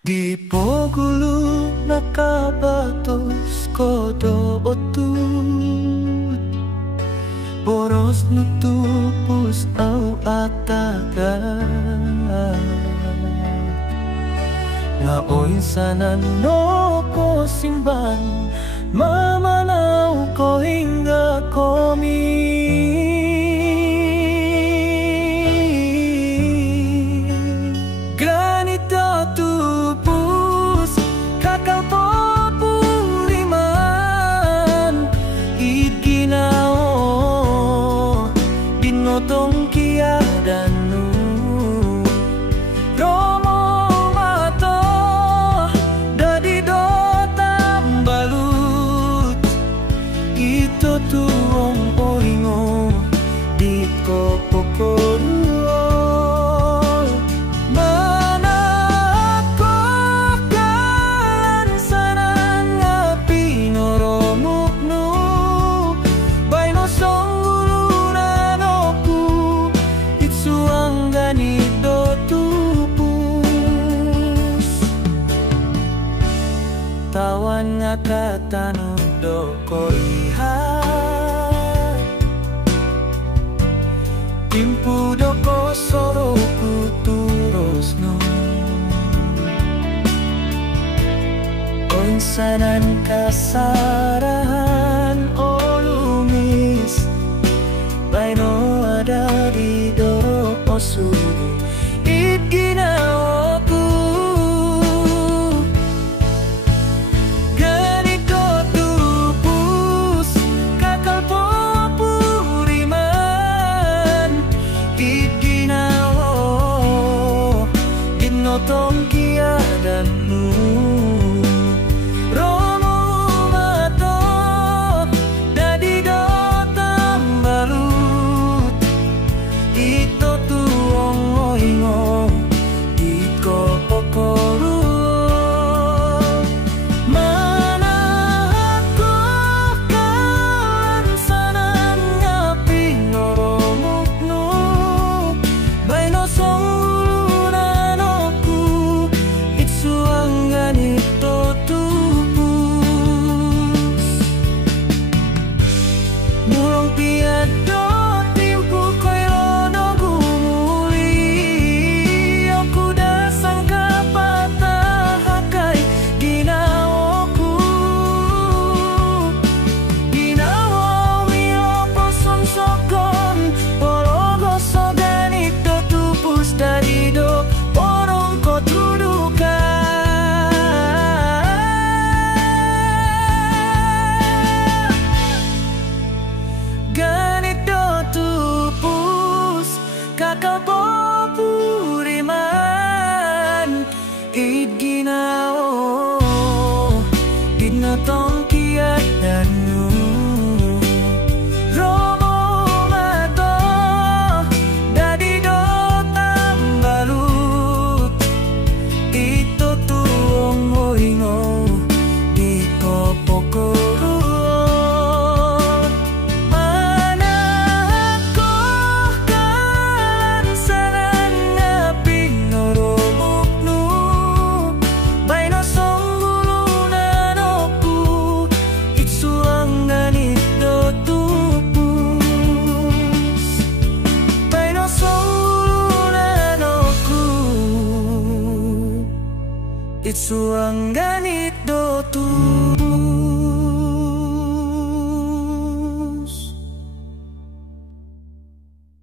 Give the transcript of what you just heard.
Di pogulu nakabatos kodo otut Boros nutupus au ataga Na oinsanan no ko simban Mamanau ko hingga komi Tong kia danu Romo mato Dadi do tambalut Ito tuong oingo Di kopokon Tawan nga katanong do ko iha Timpu do ko soro kuturos no Konsanan kasarahan o lumis Baino ada di do o suru It ginawa Tong kia danu Romo mato Dadi do tambalut Ito tuong oingo Iko pokoru Mana ako kan sanan nga pinoromukno Baino song Kakak popuriman It ginao Ginatong kiat danu Romo mato Dadi do tambalut Ito tuong oingo Di kopoko It's suang ganit do tu